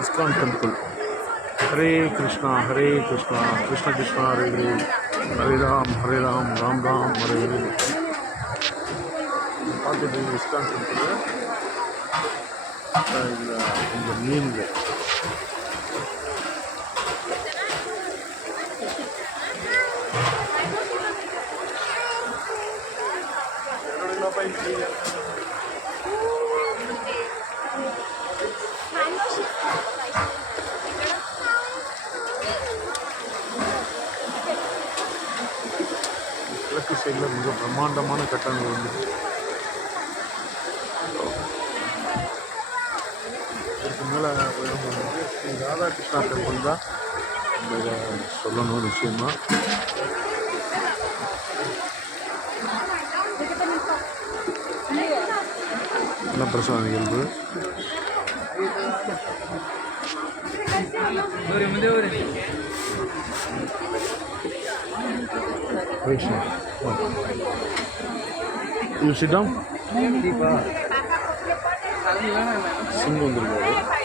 ISKCON temple Hare Krishna Hare Krishna Krishna Krishna, Hare Hare Ram Hare Ram Ram Ram, Hare ಪಾತಿದ್ದೀವಿ ISKCON temple ಒಂದು ಮೀನಿಗೆ Thank you. கிழக்கு சைடில் மிக பிரம்மாண்டமான கட்டணங்கள் வந்து இதுக்கு மேலே ஸ்ரீ ராதாகிருஷ்ணா டெம்பிள் தான். நம்ம இதை சொல்லணும் விஷயமா நல்ல பிரசவ நிகழ்வு. Krishna. You sit down. சிங்கம் வந்துருக்காரு